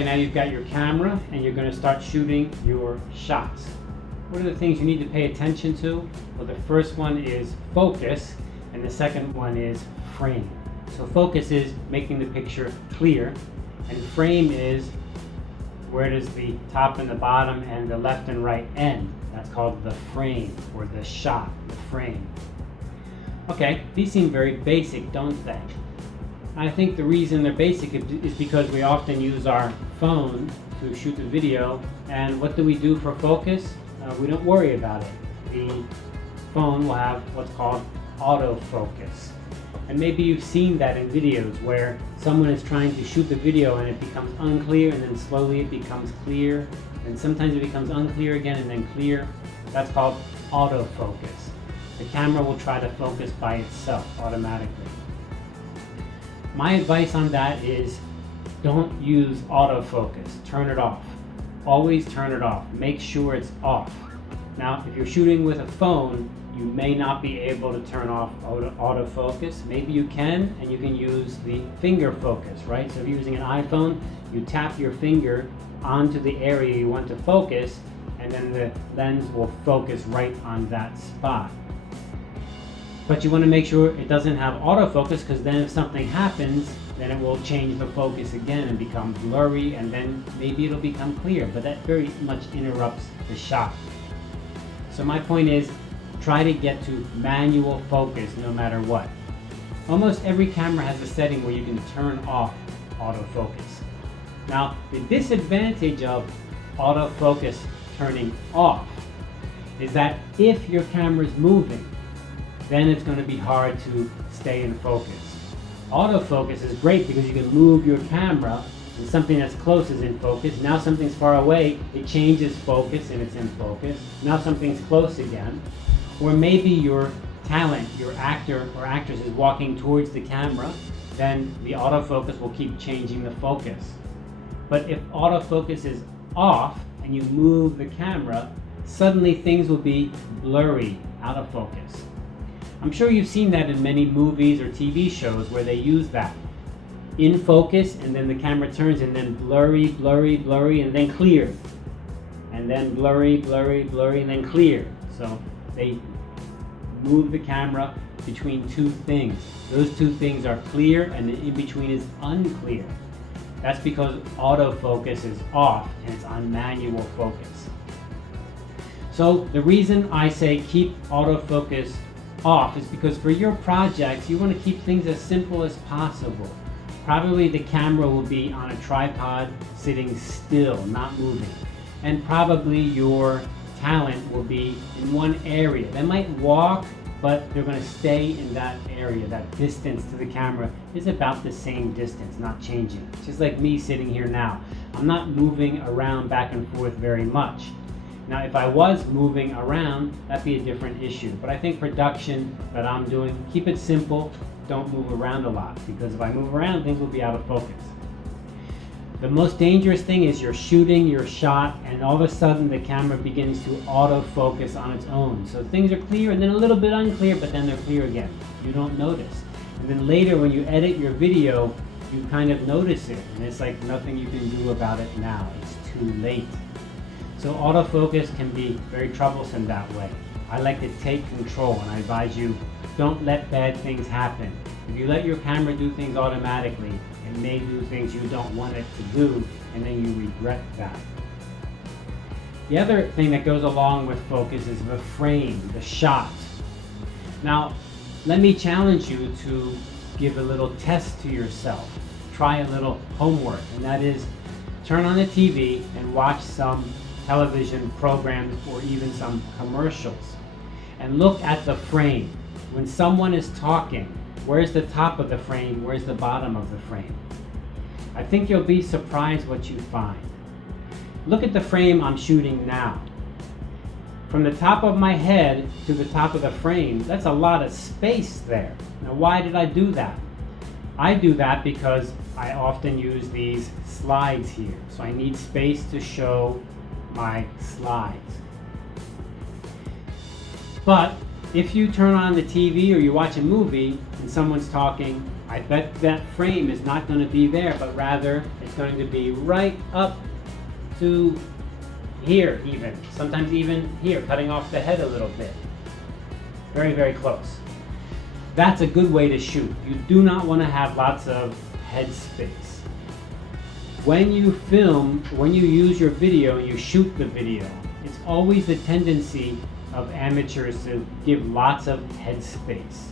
Okay, now you've got your camera and you're going to start shooting your shots. What are the things you need to pay attention to? Well, the first one is focus, and the second one is frame. So focus is making the picture clear, and frame is where does the top and the bottom and the left and right end. That's called the frame, or the shot, the frame. Okay, these seem very basic, don't they? I think the reason they're basic is because we often use our phone to shoot the video, and what do we do for focus? We don't worry about it. The phone will have what's called autofocus. And maybe you've seen that in videos where someone is trying to shoot the video and it becomes unclear, and then slowly it becomes clear, and sometimes it becomes unclear again and then clear. That's called autofocus. The camera will try to focus by itself automatically. My advice on that is don't use autofocus. Turn it off. Always turn it off. Make sure it's off. Now, if you're shooting with a phone, you may not be able to turn off autofocus. Maybe you can, and you can use the finger focus, right? So if you're using an iPhone, you tap your finger onto the area you want to focus, and then the lens will focus right on that spot. But you want to make sure it doesn't have autofocus, because then if something happens, then it will change the focus again and become blurry, and then maybe it'll become clear, but that very much interrupts the shot. So my point is, try to get to manual focus no matter what. Almost every camera has a setting where you can turn off autofocus. Now, the disadvantage of autofocus turning off is that if your camera is moving, then it's going to be hard to stay in focus. Autofocus is great because you can move your camera, and something that's close is in focus. Now something's far away, it changes focus and it's in focus. Now something's close again. Or maybe your talent, your actor or actress is walking towards the camera, then the autofocus will keep changing the focus. But if autofocus is off and you move the camera, suddenly things will be blurry, out of focus. I'm sure you've seen that in many movies or TV shows where they use that. In focus, and then the camera turns, and then blurry, blurry, blurry, and then clear. And then blurry, blurry, blurry, and then clear. So they move the camera between two things. Those two things are clear, and the in between is unclear. That's because autofocus is off and it's on manual focus. So the reason I say keep autofocus off is because for your projects, you want to keep things as simple as possible. Probably the camera will be on a tripod, sitting still, not moving. And probably your talent will be in one area. They might walk, but they're going to stay in that area. That distance to the camera is about the same distance, not changing. Just like me sitting here now. I'm not moving around back and forth very much. Now, if I was moving around, that'd be a different issue. But I think production that I'm doing, keep it simple, don't move around a lot. Because if I move around, things will be out of focus. The most dangerous thing is you're shooting your shot and all of a sudden the camera begins to autofocus on its own. So things are clear and then a little bit unclear, but then they're clear again. You don't notice. And then later when you edit your video, you kind of notice it. And it's like nothing you can do about it now. It's too late. So autofocus can be very troublesome that way. I like to take control, and I advise you, don't let bad things happen. If you let your camera do things automatically, it may do things you don't want it to do, and then you regret that. The other thing that goes along with focus is the frame, the shot. Now, let me challenge you to give a little test to yourself. Try a little homework, and that is turn on the TV and watch some television programs or even some commercials. And look at the frame. When someone is talking, where's the top of the frame? Where's the bottom of the frame? I think you'll be surprised what you find. Look at the frame I'm shooting now. From the top of my head to the top of the frame, that's a lot of space there. Now, why did I do that? I do that because I often use these slides here. So I need space to show my slides. But if you turn on the TV or you watch a movie and someone's talking, I bet that frame is not going to be there, but rather it's going to be right up to here even. Sometimes even here, cutting off the head a little bit. Very, very close. That's a good way to shoot. You do not want to have lots of head space. When you film, when you use your video and you shoot the video, it's always the tendency of amateurs to give lots of head space.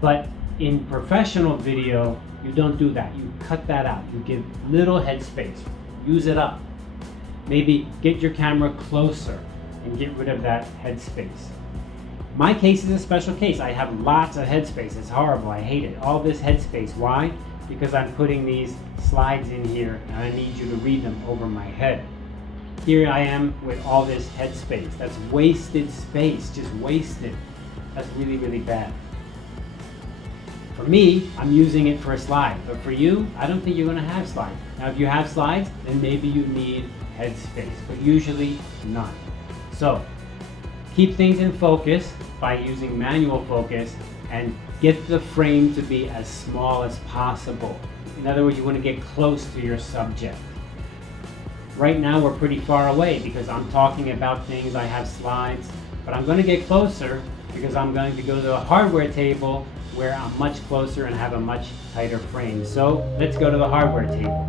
But in professional video, you don't do that. You cut that out. You give little head space. Use it up. Maybe get your camera closer and get rid of that head space. My case is a special case. I have lots of head space. It's horrible. I hate it. All this head space. Why? Because I'm putting these slides in here and I need you to read them over my head. Here I am with all this head space. That's wasted space, just wasted. That's really, really bad. For me, I'm using it for a slide, but for you, I don't think you're gonna have slides. Now, if you have slides, then maybe you need head space, but usually not. So, keep things in focus by using manual focus and get the frame to be as small as possible. In other words, you wanna get close to your subject. Right now we're pretty far away because I'm talking about things, I have slides, but I'm going to get closer because I'm going to go to a hardware table where I'm much closer and have a much tighter frame. So let's go to the hardware table.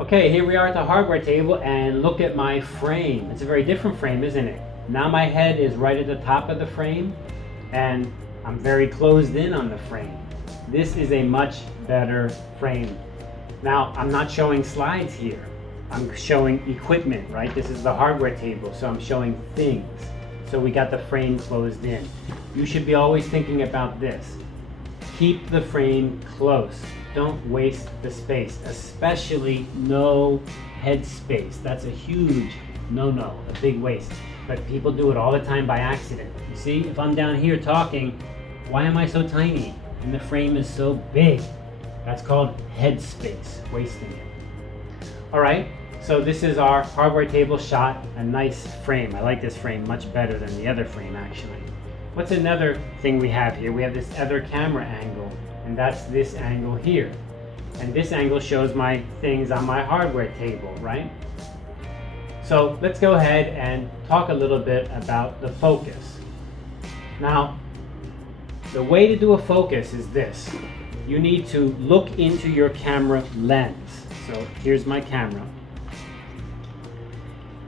Okay, here we are at the hardware table and look at my frame. It's a very different frame, isn't it? Now my head is right at the top of the frame and I'm very closed in on the frame. This is a much better frame. Now, I'm not showing slides here. I'm showing equipment, right? This is the hardware table, so I'm showing things. So we got the frame closed in. You should be always thinking about this. Keep the frame close. Don't waste the space, especially no head space. That's a huge no-no, a big waste. But people do it all the time by accident. You see, if I'm down here talking, why am I so tiny? And the frame is so big. That's called head space, wasting it. All right, so this is our hardware table shot, a nice frame. I like this frame much better than the other frame, actually. What's another thing we have here? We have this other camera angle, and that's this angle here. And this angle shows my things on my hardware table, right? So let's go ahead and talk a little bit about the focus. Now, the way to do a focus is this. You need to look into your camera lens. So here's my camera.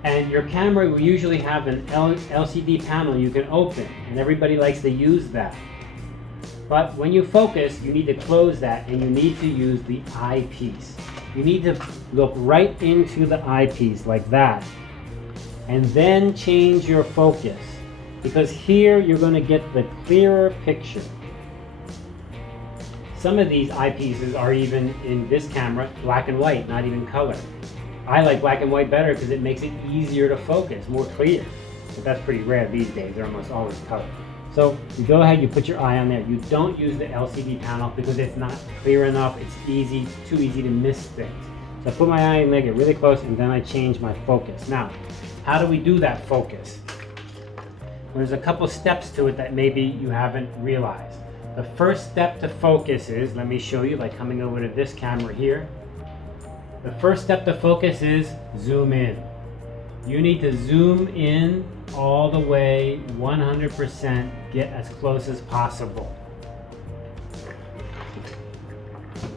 And your camera will usually have an LCD panel you can open, and everybody likes to use that. But when you focus, you need to close that and you need to use the eyepiece. You need to look right into the eyepiece like that, and then change your focus, because here you're going to get the clearer picture. Some of these eyepieces are even in this camera, black and white, not even color. I like black and white better because it makes it easier to focus, more clear. But that's pretty rare these days, they're almost always color. So you go ahead, you put your eye on there. You don't use the LCD panel because it's not clear enough, it's easy, too easy to miss things. So I put my eye and make it really close and then I change my focus. Now, how do we do that focus? Well, there's a couple steps to it that maybe you haven't realized. The first step to focus is, let me show you by coming over to this camera here. The first step to focus is zoom in. You need to zoom in all the way, 100%, get as close as possible.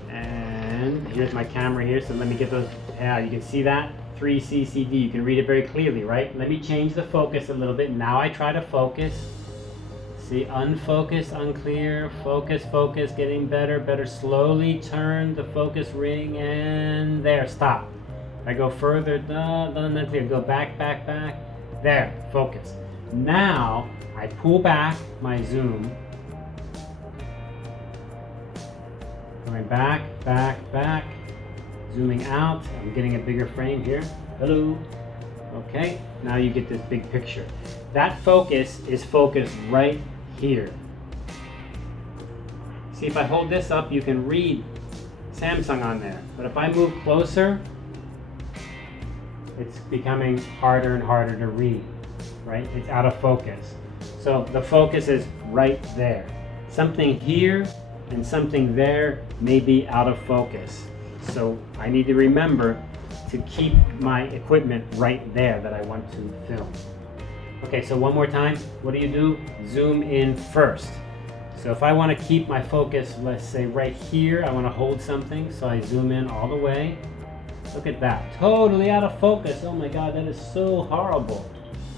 And here's my camera here, so let me get those, yeah, you can see that, 3CCD, you can read it very clearly, right? Let me change the focus a little bit. Now I try to focus. See, unfocus, unclear, focus, focus, getting better, better. Slowly turn the focus ring and there, stop. I go further, not clear, go back, back, back. There, focus. Now, I pull back my zoom. Going back, back, back. Zooming out, I'm getting a bigger frame here. Hello. Okay, now you get this big picture. That focus is focused right here. See, if I hold this up, you can read Samsung on there. But if I move closer, it's becoming harder and harder to read, right? It's out of focus. So the focus is right there. Something here and something there may be out of focus. So I need to remember to keep my equipment right there that I want to film. Okay, so one more time, what do? Zoom in first. So if I want to keep my focus, let's say right here, I want to hold something, so I zoom in all the way. Look at that, totally out of focus. Oh my God, that is so horrible.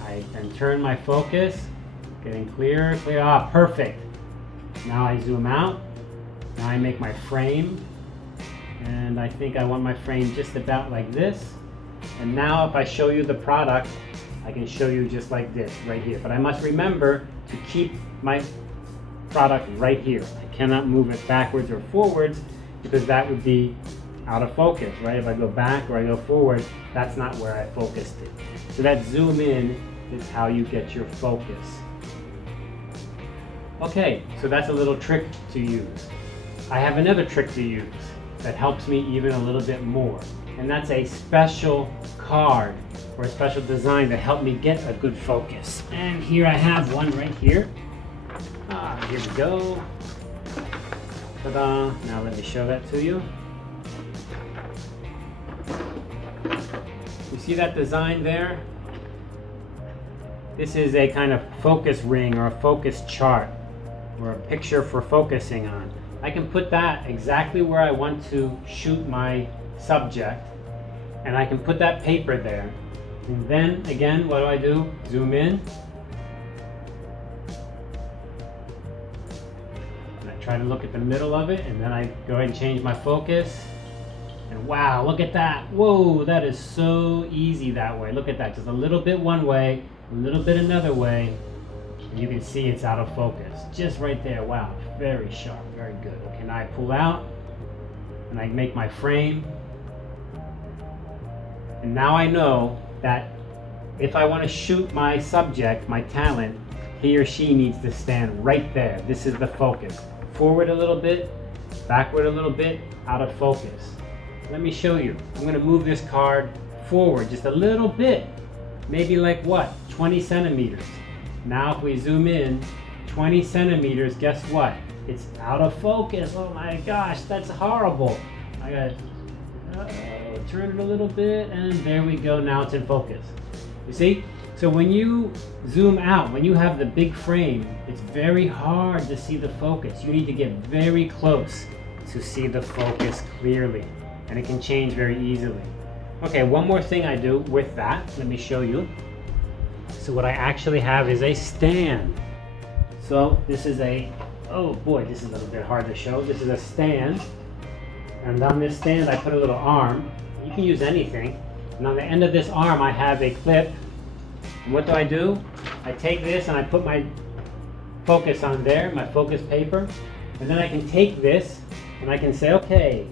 I then turn my focus, getting clearer, perfect. Now I zoom out, now I make my frame, and I think I want my frame just about like this. And now if I show you the product, I can show you just like this, right here. But I must remember to keep my product right here. I cannot move it backwards or forwards because that would be out of focus, right? If I go back or I go forward, that's not where I focused it. So that zoom in is how you get your focus. Okay, so that's a little trick to use. I have another trick to use that helps me even a little bit more. And that's a special card or a special design to help me get a good focus. And here I have one right here. Here we go. Ta-da! Now let me show that to you. You see that design there? This is a kind of focus ring or a focus chart or a picture for focusing on. I can put that exactly where I want to shoot my subject, and I can put that paper there. And then again, what do? Zoom in. And I try to look at the middle of it, and then I go ahead and change my focus. And wow, look at that. Whoa, that is so easy that way. Look at that, just a little bit one way, a little bit another way, and you can see it's out of focus. Just right there, wow, very sharp, very good. Okay, now I pull out, and I make my frame. And now I know that if I want to shoot my subject, my talent, he or she needs to stand right there. This is the focus. Forward a little bit, backward a little bit, out of focus. Let me show you. I'm going to move this card forward just a little bit, maybe like what, 20 centimeters. Now if we zoom in 20 centimeters, guess what? It's out of focus. Oh my gosh, that's horrible. I got turn it a little bit, and there we go. Now it's in focus. You see? So when you zoom out, when you have the big frame, it's very hard to see the focus. You need to get very close to see the focus clearly, and it can change very easily. Okay, one more thing I do with that. Let me show you. So what I actually have is a stand. So this is a, oh boy, this is a little bit hard to show. This is a stand. And on this stand, I put a little arm. You can use anything. And on the end of this arm, I have a clip. And what do? I take this and I put my focus on there, my focus paper. And then I can take this and I can say, okay,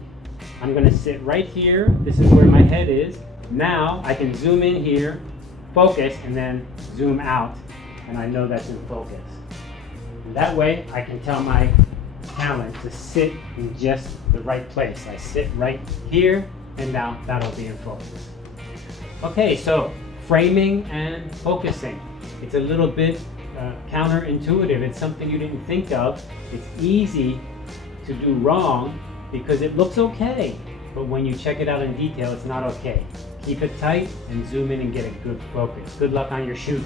I'm going to sit right here. This is where my head is. Now I can zoom in here, focus, and then zoom out. And I know that's in focus. And that way I can tell my talent to sit in just the right place. I sit right here, and now that'll be in focus. Okay, so framing and focusing. It's a little bit counterintuitive. It's something you didn't think of. It's easy to do wrong because it looks okay, but when you check it out in detail, it's not okay. Keep it tight and zoom in and get a good focus. Good luck on your shoot.